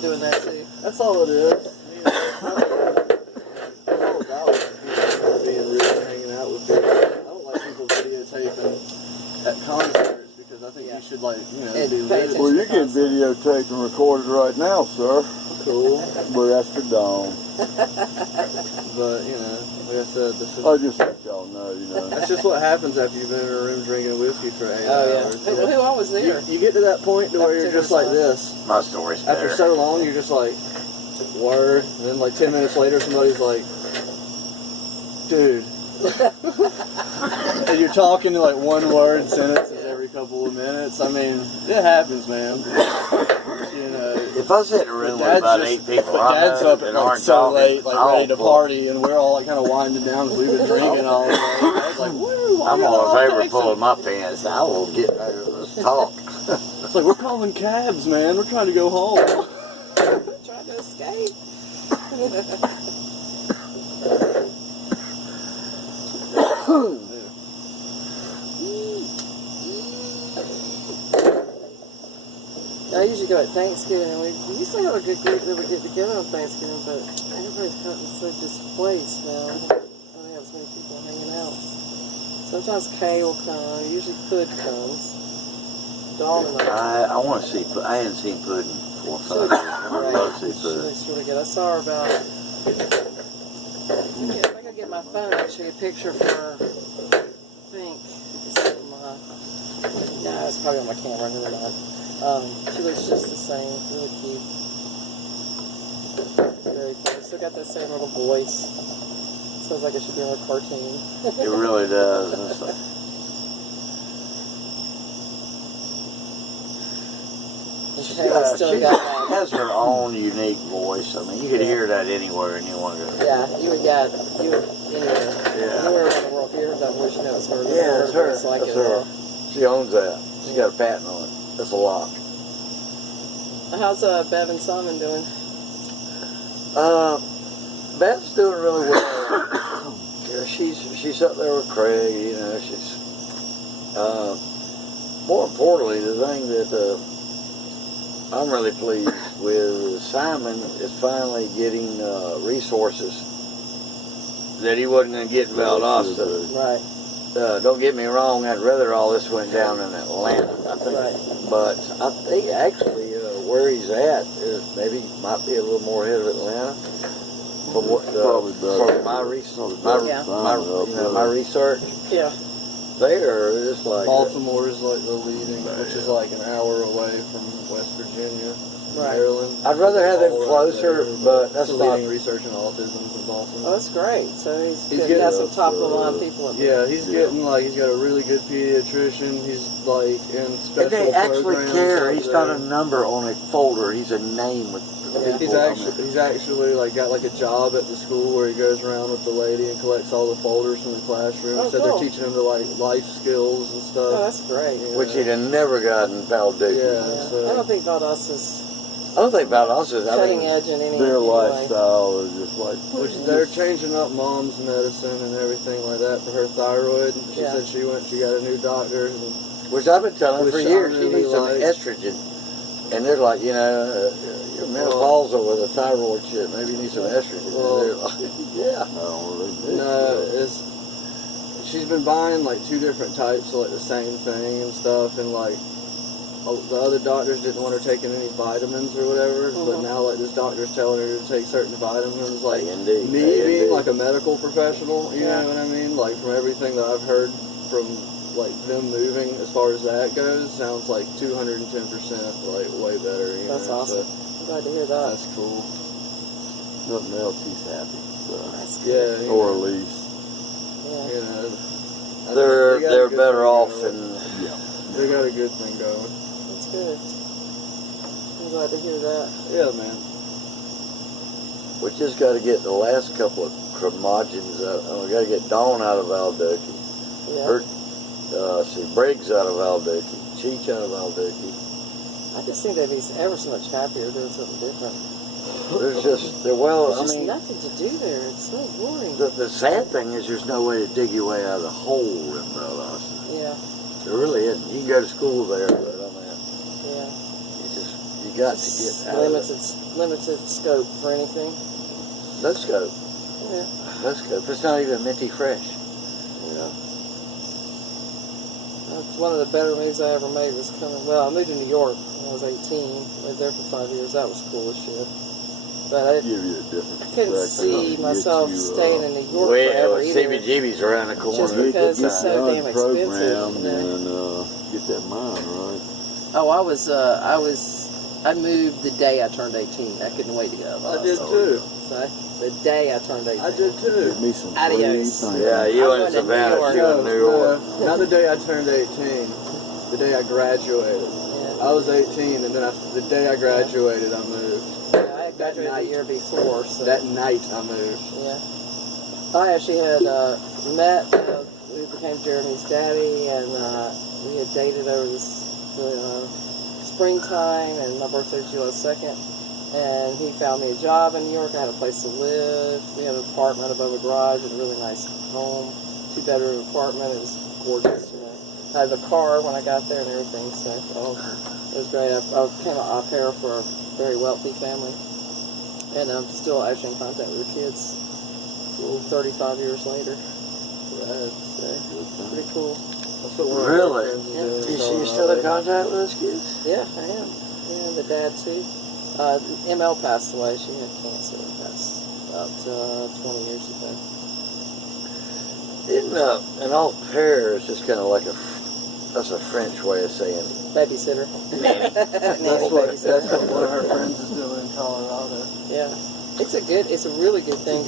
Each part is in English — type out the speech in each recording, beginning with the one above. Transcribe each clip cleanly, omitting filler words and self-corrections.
people doing that too. That's all it is. It's all about being real and hanging out with people. I don't like people videotaping at concerts because I think you should, like, you know, be real. Well, you get videotaped and recorded right now, sir. Cool. But that's for Dawn. But, you know, like I said, this is... I just let y'all know, you know. That's just what happens after you've been in a room drinking whiskey for 8 hours. Who I was there? You get to that point to where you're just like this. My story's better. After so long, you're just like, word. And then like 10 minutes later, somebody's like, dude. And you're talking to like one word sentences every couple of minutes. I mean, it happens, man. You know. If I sit in a room with about 8 people, but Dad's up at like so late, like ready to pull. party, and we're all like kind of winding down because we've been drinking all day. Dad's like, woo, I'm on a favor pulling my pants. I will get ready to talk. It's like, we're calling cabs, man. We're trying to go home. Trying to escape. I usually go at Thanksgiving, and we used to have a good group that would get together on Thanksgiving, but everybody's gotten so displaced now. I don't have as many people hanging out. Sometimes Kay will come, usually Pud comes. Dawn and I want to see, I hadn't seen Puddin' for 4 or 5 years. I would love to see She Puddin'. looks really good. I saw her about... I think I get my phone and show you a picture of her. I think it's on my... No, it's probably on my camera. Never mind. She looks just the same. Really cute. Very funny. Still got that same little voice. Sounds like it should be on a cartoon. It really does. And it's like, she has her own unique voice. I mean, you could hear that anywhere and you wonder. Yeah, you would anywhere. Yeah. Anywhere around the world, if you heard that voice, you know it's her. Yeah, it's her. Like That's her. She owns that. She's got a patent on it. That's a lot. How's Bev and Simon doing? Bev's doing really well. Yeah, she's up there with Craig. You know, she's. More importantly, the thing that I'm really pleased with, Simon is finally getting resources that he wasn't going to get in Valdosta. Right. Don't get me wrong, I'd rather all this went down in Atlanta, I think. Right. But I think actually where he's at is maybe might be a little more ahead of Atlanta. From what from my research, my research. Yeah. They are just like Baltimore is like the leading, which is like an hour away from West Virginia, Maryland. I'd rather have them closer, but that's not leading research in autism in Baltimore. Oh, that's great. So he's getting got some top of the line people. Yeah, he's getting like he's got a really good pediatrician. He's like in special. And they actually programs care. He's got there. a number on a folder. He's a name with people. He's actually like got like a job at the school where he goes around with the lady and collects all the folders from the classroom. Oh, so cool. they're teaching him to like life skills and stuff. Oh, that's great. Which he'd have never gotten in Valdosta. Yeah, so I don't think Valdossa's I don't think Valdosta's. cutting edge in any Their way. lifestyle is just like... which they're changing up mom's medicine and everything like that for her thyroid. She said she got a new doctor. Which I've been telling her for Which I years. She really needs some like. estrogen. And they're like, you know, you're menopausal with a thyroid shit. Maybe you need some estrogen. Well, and they're like, yeah. She's been buying like 2 different types of like the same thing and stuff, and like the other doctors didn't want her taking any vitamins or whatever, but now like this doctor's telling her to take certain vitamins, like me being like a medical professional, you know what I mean? Like from everything that I've heard from like them moving as far as that goes, sounds like 210% like way better. You That's know? awesome. I'm glad to hear that. That's cool. Nothing else, he's happy. So. That's good. Yeah. Or at least. Yeah. You know, They're better off and they got a good thing going. That's good. I'm glad to hear that. Yeah, man. we just got to get the last couple of curmudgeons out. We got to get Dawn out of Valdosta. Yeah. Briggs out of Valdosta. Cheech out of Valdosta. I just think they'd be ever so much happier doing something different. There's just, There's just nothing to do there. It's so boring. The sad thing is there's no way to dig your way out of the hole in Valdosta. Yeah. There really isn't. You can go to school there, but I mean, Yeah. you got to get out of it. Limited scope for anything. No scope. Yeah. No scope. It's not even minty fresh. Yeah. That's one of the better moves I ever made was coming. Well, I moved to New York when I was 18. Lived there for 5 years. That was cool as shit. But I Give you a different couldn't see myself staying in New York forever Well, either. CBGB's around the corner. Just because get it's so damn expensive. program You know? and get that mind right. Oh, I moved the day I turned 18. I couldn't wait to go. I did too. So, the day I turned 18. I did too. Give me some Adios. free Yeah, you I'm went going to to Savannah. New York. You went to New York. Not the day I turned 18. The day I graduated. Yeah. I was 18, and then the day I graduated, I moved. Yeah, I had graduated the year before. So. That night, I moved. Yeah. I actually had met, we became Jeremy's daddy, and we had dated over the springtime, and my birthday was July 2nd. And he found me a job in New York. I had a place to live. We had an apartment above a garage and a really nice home. 2-bedroom apartment. It was gorgeous. You know. I had a car when I got there and everything. So it was great. I became an au pair for a very wealthy family. And I'm still actually in contact with the kids 35 years later. Right. So, pretty cool. That's what one of Really? our friends is doing You in still in Colorado. contact with those kids? Yeah, I am. Yeah, and the dad too. ML passed away. She had cancer. That's about 20 years ago. Isn't an au pair is just kind of like that's a French way of saying Babysitter. nanny. That's what one of our friends is doing in Colorado. Yeah. It's a really good thing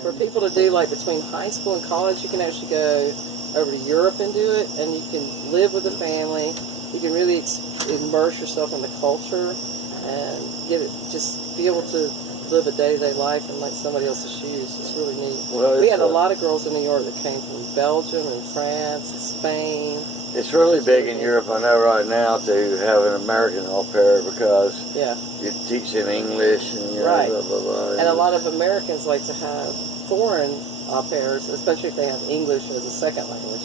for people to do, like between high school and college. You can actually go over to Europe and do it, and you can live with the family. You can really immerse yourself in the culture and just be able to live a day-to-day life in like somebody else's shoes. It's really neat. Well, We had a lot of girls in New York that came from Belgium and France and Spain. It's really big in Europe, I know right now, to have an American au pair because Yeah. you teach them English and Right. blah, blah, blah. And a lot of Americans like to have foreign au pairs, especially if they have English as a second language.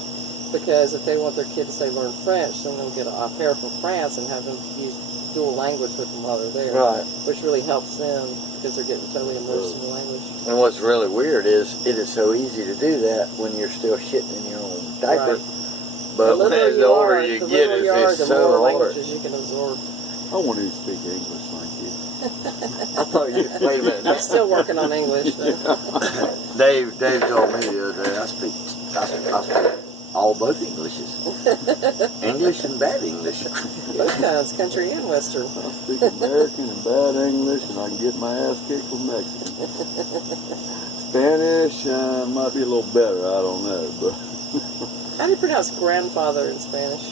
Because if they want their kid to say learn French, then they'll get an au pair from France and have them use dual language with them while they're there. Right. Which really helps them because they're getting totally immersed in the language. And what's really weird is it is so easy to do that when you're still shitting in your own diaper. Right. But the older you get, it's the so more hard. languages you can absorb. I want you to speak English, thank you. I thought you. Wait a minute. I'm still working on English. Dave told me the other day I speak both Englishes. English and bad English. Both kinds, country and western. I speak American and bad English, and I can get my ass kicked with Mexican. Spanish might be a little better, I don't know, but... How do you pronounce grandfather in Spanish?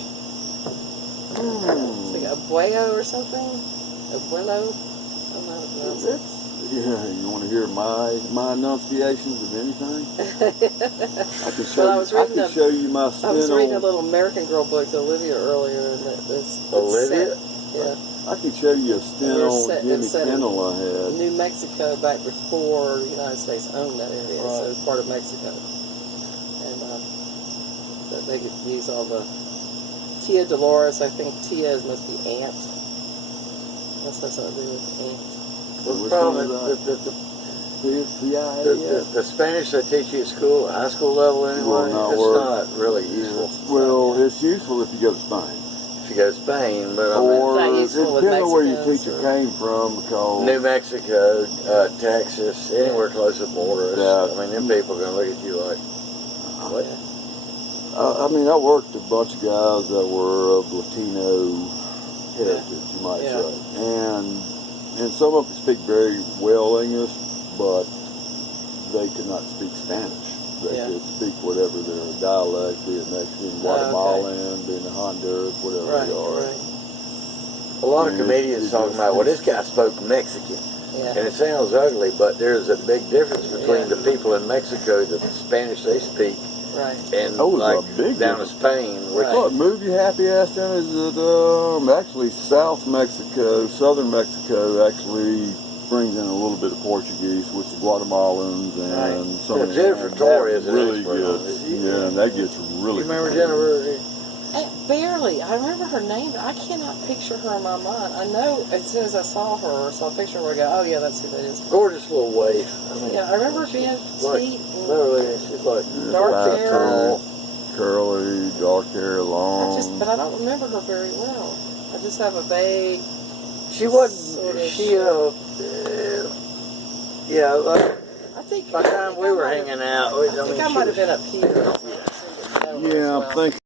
It's like abuelo or something? Abuelo? I don't know how to pronounce it. Yeah, you want to hear my enunciations of anything? I can show, Well, I can show you my I was reading a steno. little American Girl book to Olivia earlier, and it's Olivia? set, yeah, I can show you a steno They're Jimmy set in Kimmel I had. New Mexico back before the United States owned that area, so it's part of Mexico. And that they could use all the Tia Dolores. I think Tia must be aunt. That's something to do with aunt. The problem is the Spanish they teach you at school, high school level anyway, not it's work. not really useful. Well, it's useful if you go to Spain. If you go to Spain, but I mean, Or Is that it useful with depends on where your Mexicans, teacher or- came from, because New Mexico, Texas, anywhere close to the border, Yeah. I mean, them people are going to look at you like, what? I mean, I worked with a bunch of guys that were of Latino heritage, you might Yeah. say, and some of them speak very well English, but they could not speak Spanish. They Yeah. could speak whatever their dialect, be it Mexican, Guatemalan, be it Honduras, whatever Right, they are. right. A lot of Yeah, comedians it's talking just- about, well, this guy spoke Mexican. Yeah. And it sounds ugly, but there's a big difference between Yeah. the people in Mexico, the Spanish they speak, Right. and Oh, it's a like big down to difference. Spain, which Right. What move your happy ass down is actually South Mexico, Southern Mexico actually brings in a little bit of Portuguese with the Guatemalans and Right. some Yeah, of Jennifer them. Torres is an really expert on good. this. Yeah, and that gets really. you remember good. Jennifer? barely. I remember her name, but I cannot picture her in my mind. I know as soon as I saw her or saw a picture where I go, oh yeah, that's who that is. Gorgeous little waif. I mean, Yeah, I remember her being like, petite and literally, she's like dark Black hair. hair, curly, dark hair, long. But I don't remember her very well. I just have a vague. she wasn't. Sorta She yeah. I think By the time we were hanging out, I think I might have been up here. Yeah, I'm thinking.